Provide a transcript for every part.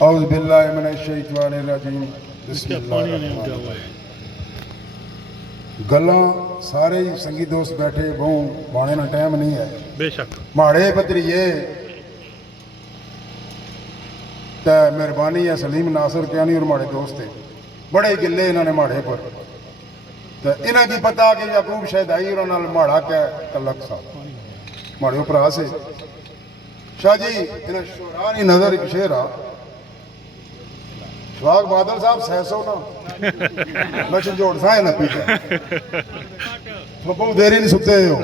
اعوذ باللہ من الشیطان الرجیم بسم اللہ الرحمن الرحیم گلاں سارے ہی سنگی دوست بیٹھے بہوں بانے نہ ٹائم نہیں ہے بے شک ماڑے پتریے تے مہربانی ہے سلیم ناصر کیانی اور ماڑے دوست تھے بڑے گلے انہوں نے ماڑے پر تے انہاں کی پتا کہ یعقوب شہدائی اور انہوں نے ماڑا کہ تلق صاحب ماڑے اوپر سے شاہ جی انہاں شعرانی نظر ایک شعر آ شواق بادل صاحب سیسو نا میں چنجوڑ سائے نہ پیتا تو بہت دیری نہیں سکتے ہو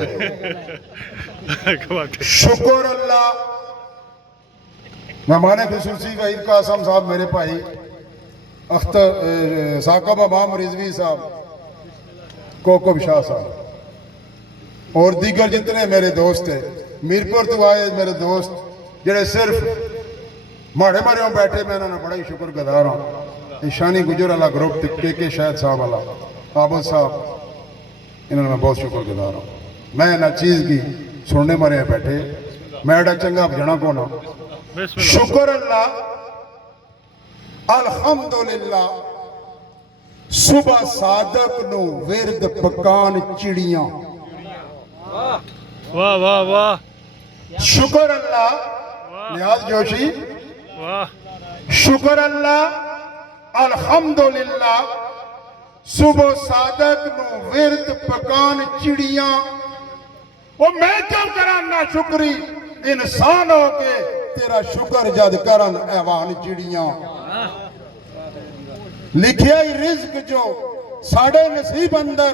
شکر اللہ مہمان خصوصی وحید قاسم صاحب میرے بھائی اختر ثاقب امام رضوی صاحب کوکب شاہ صاحب اور دیگر جتنے میرے دوست ہیں میرپور تو آئے میرے دوست جڑے صرف ماڑے مارے ہوں بیٹھے میں انہوں نے بڑا ہی شکر گزار ہوں شانی گجر والا گروپ کے شاہد صاحب والا عابد صاحب انہوں نے بہت شکر گزار ہوں میں نہ چیز کی سننے مارے بیٹھے میں ایڈا چنگا بجنا کونا شکر اللہ الحمدللہ صبح صادق نو ورد پکان چڑیاں واہ واہ واہ شکر اللہ نیاز جوشی شکر اللہ الحمدللہ صبح صادق نو ورد پکان چڑیاں وہ میں کیوں کران نہ شکری انسان ہو کے تیرا شکر جد کرن ایوان چڑیاں لکھیا ہی رزق جو ساڑھے نصیب اندر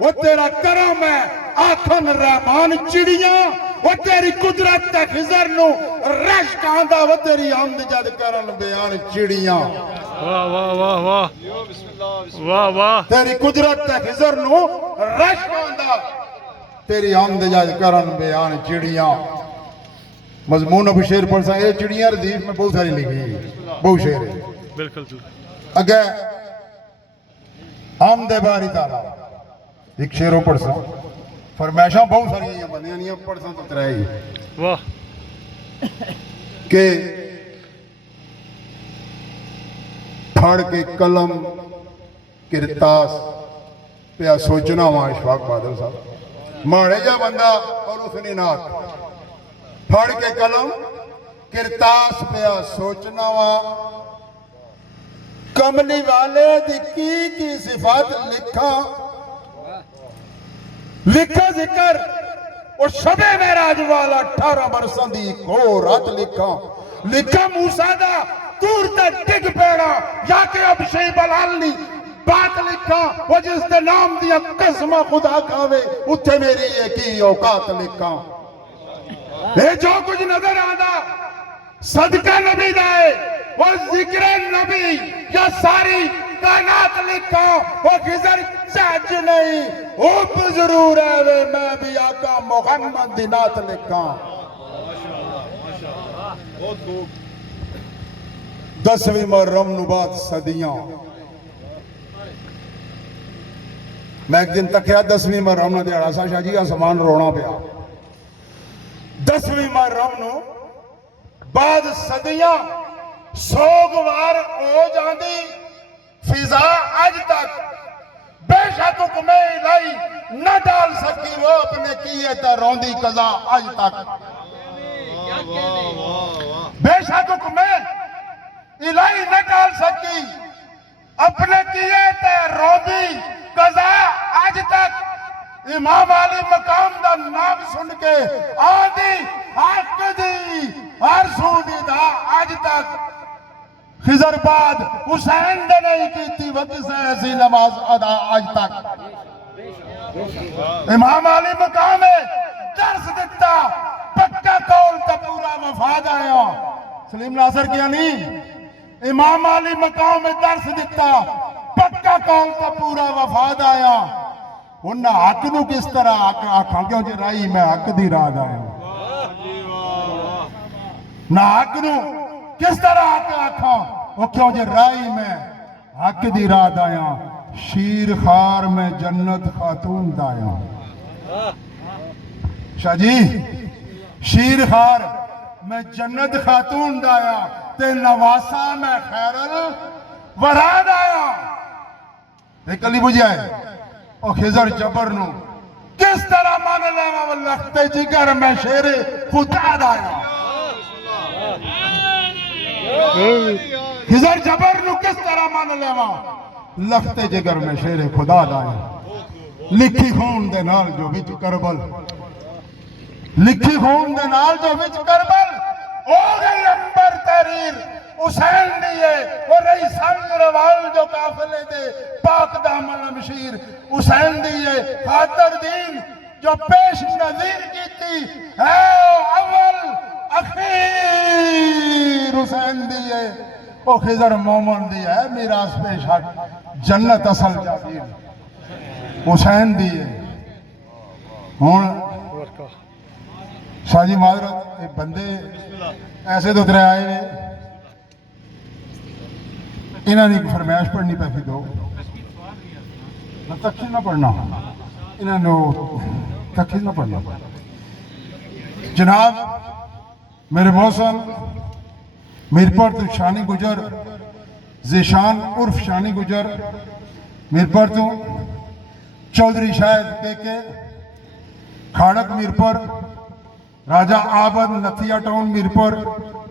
وہ تیرا کرم ہے آکھن رحمان چڑیاں وہ تیری قدرت تے خضر نو رشک آندہ وہ تیری حمد جد کرن بیان چڑیاں واہ واہ واہ واہ واہ واہ تیری قدرت تے خضر نو رشک آندہ تیری حمد جد کرن بیان چڑیاں مضمون ابو شیر پڑھ سا یہ چڑیاں ردیف میں بہت ساری لکھی بہت شیر ہے بالکل اگر حمد باری تعالیٰ ایک شیروں پڑھ سا فرمائشاں بہت ساری ہیں بندیاں نہیں پڑھ سا تو ترائی واہ کہ پھڑ کے قلم کرتاس پہ سوچنا وہاں اشفاق بادل صاحب ماڑے جا بندہ اور اسنی نات پھڑ کے قلم کرتاس پہ سوچنا وہاں کملی والے کی صفات لکھا ذکر اور شب معراج والا 18 برسوں دی کو رات لکھا موسیٰ دا تور تے ڈگ پیڑا یا کہ اب شیب العلی بات لکھا وہ جس دے نام دیا قسم خدا کھاوے اتھے میری یہ کی اوقات لکھا اے جو کچھ نظر آدھا صدقہ نبی دائے وہ ذکر نبی یا ساری کائنات لکھا وہ خضر چاچ نہیں اوپ ضرور ہے میں بھی آقا محمد دی نات لکھا 10ویں محرم نو بعد صدیاں میں ایک دن تک کیا 10ویں محرم نو دیڑا سا شاہ جی آسمان رونا پیا 10ویں محرم نو بعد صدیاں سوگوار ہو جاندی فضا آج تک بے شک حکم الہی نہ ڈال سکی وہ اپنے کیے تا روندی قضا آج تک بے شک حکم الہی نہ ڈال سکی اپنے کیے تا روندی قضا آج تک امام علی مقام دا نام سن کے آدھی حق دی ہر سودی دا آج تک خضر بعد حسین نے نہیں کی تھی وقت سے ایسی نماز ادا آج تک امام علی مقام ہے درس دیتا پکا قول تا پورا وفاد آیا سلیم ناصر کیا نہیں امام علی مقام میں درس دیتا پکا قول تا پورا وفاد آیا انہا حق نو کس طرح آکھاں کیوں جی رائی میں حق دی راہ آیا نہ حق نو کس طرح آکھاں وہ کیوں جی رائی میں حق دی راہ آیا شیر خار میں جنت خاتون دایا شاہ جی شیر خار میں جنت خاتون دایا تے نواسا میں خیرل وراد آیا ایک علی بجھائے او خضر جبر نو کس طرح مان لینا واللخت جگر میں شیر خدا دایا خضر جبر نو کس طرح مان لینا لخت جگر میں شیر خدا دایا لکھی خون دے نال جو بچ کربل لکھی خون دے نال جو بچ کربل ہو گئی امبر تحریر حسین دیئے اور رئی سنگ روال جو قافلے دے پاک دامن مشیر حسین دیئے خاطر دین جو پیش نظیر کی تھی ہے اول اخیر حسین دیئے او خضر مومن دیئے ہے میراث پیش حق جنت اصل جاگیر حسین دیئے ہون شاہ جی معذرت ایک بندے ایسے تو ترے آئے انہاں نے فرمائش پڑھنی پہ دو نہ تقسیم نہ پڑھنا انہاں نے تقسیم نہ پڑھنا جناب میرے محسن میر پر تو شانی گجر زیشان عرف شانی گجر میر پر تو چودھری شاہد کے کھاڑک میر پر راجہ آبد نتھیہ ٹاؤن میر پر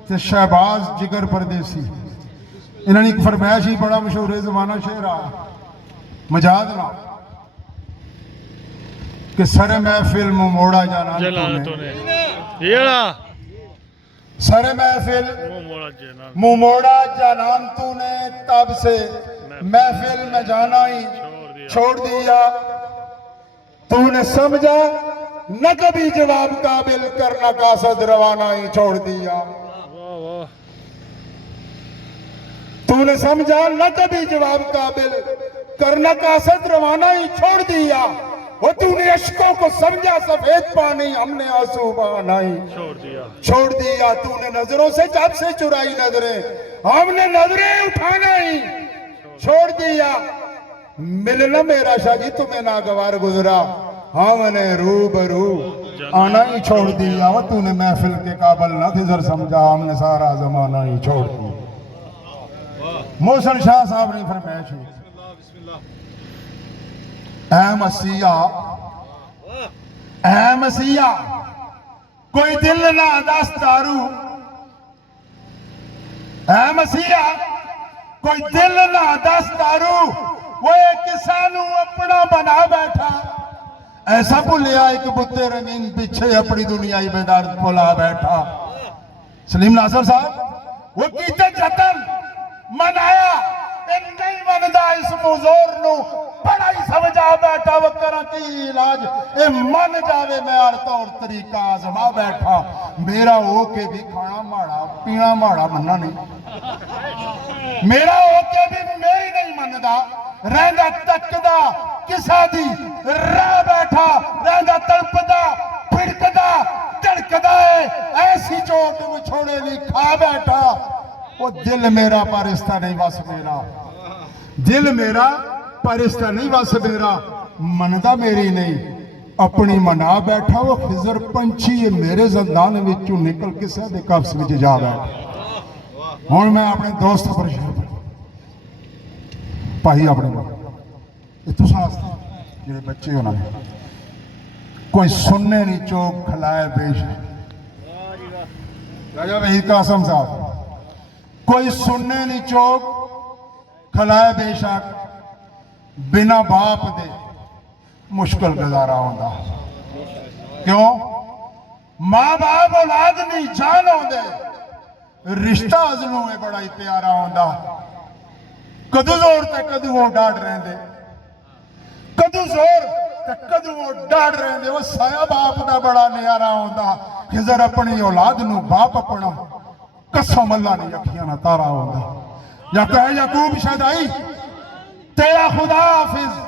تے شہباز جگر پردیسی انہوں نے ایک فرمائش ہی بڑا مشہور ہے زمانہ شہر آیا مجاد نا کہ سر محفل موڑا جانان تو نے سر محفل موڑا جانان تو نے تب سے محفل میں جانا ہی چھوڑ دیا تو نے سمجھا نہ کبھی جواب قابل کرنا قاصد روانہ ہی چھوڑ دیا تو نے سمجھا نہ کبھی جواب قابل کرنا قاصد روانہ ہی چھوڑ دیا وہ تو نے عشقوں کو سمجھا سفید پانی ہم نے آنسو بہانا ہی چھوڑ دیا تو نے نظروں سے جب سے چرائی نظریں ہم نے نظریں اٹھانا ہی چھوڑ دیا ملنا میرا شاہ جی تمہیں ناگوار گزرا ہم نے روبرو آنا ہی چھوڑ دیا وہ تو نے محفل کے قابل نہ خضر سمجھا ہم نے سارا زمانہ ہی چھوڑ دیا محسن شاہ صاحب نے فرمائش ہے اے مسیحا کوئی دل نہ دستارو اے مسیحا کوئی دل نہ دستارو وہ ایک کسانو اپنا بنا بیٹھا ایسا بھولیا ایک بتے رنگین پیچھے اپنی دنیای بیدار بھولا بیٹھا سلیم ناصر صاحب وہ کیتے جتن منایا نہیں مندہ اس مزور نو بڑا ہی سمجھا بیٹھا وکرہ کی علاج اے من جاوے میں آرتا اور طریقہ آزما بیٹھا میرا ہو کے بھی کھانا ماڑا پینا ماڑا مننا نہیں میرا ہو کے بھی میری نہیں مندہ رہنگا تکدہ کسا دی راہ بیٹھا رہنگا تلپدہ پھڑکدہ تڑکدہ ایسی چوٹ میں چھوڑے لی کھا بیٹھا وہ دل میرا پارستہ نہیں بس میرا دل میرا پارستہ نہیں بس میرا مندہ میری نہیں اپنی منا بیٹھا وہ خضر پنچھی یہ میرے زندان وچوں نکل کسے دے قفص وچ جا بیٹھا ہون میں اپنے دوست پر شہر پاہی اپنے یہ تو سانستے یہ بچے ہونا ہے کوئی سننے نہیں چوک کھلائے بیش راجہ وحید قاسم صاحب کوئی سننے نہیں چوک کھلائے بے شک بنا باپ دے مشکل گزارا ہوندہ کیوں ماں باپ اولاد نہیں جان ہوندے رشتہ ازلوں میں بڑا ہی پیارا ہوندہ کدو زور تے کدو وہ ڈاڑ رہن دے کدو زور تے کدو وہ ڈاڑ رہن دے وہ سایہ باپ دا بڑا نیارا ہوندہ خضر اپنی اولاد نو باپ اپنا قسم اللہ نے یکیاں نہ تارا ہوندہ یا کہے یعقوب شہدائی تیرا خدا حافظ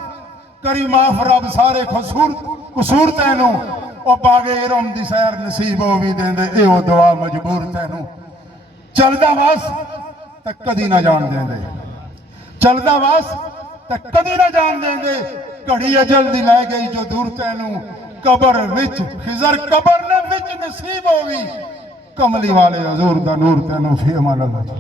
کری معاف رب سارے قصور تینوں اور باغے ارم دی سیر نصیب ہو بھی دیں دے اے او دعا مجبور تینوں چلدہ واس تک کدی نہ جان دیں دے چلدہ واس تک کدی نہ جان دیں دے کڑی اجل دی لائے گئی جو دور تینوں قبر وچ خضر قبر نے وچ نصیب ہوئی ਕਮਲੀ ਵਾਲੇ ਹਜ਼ੂਰ ਦਾ ਨੂਰ ਤੈਨੂੰ ਫੀ ਅਮਾਨ ਅੱਲਾਹ।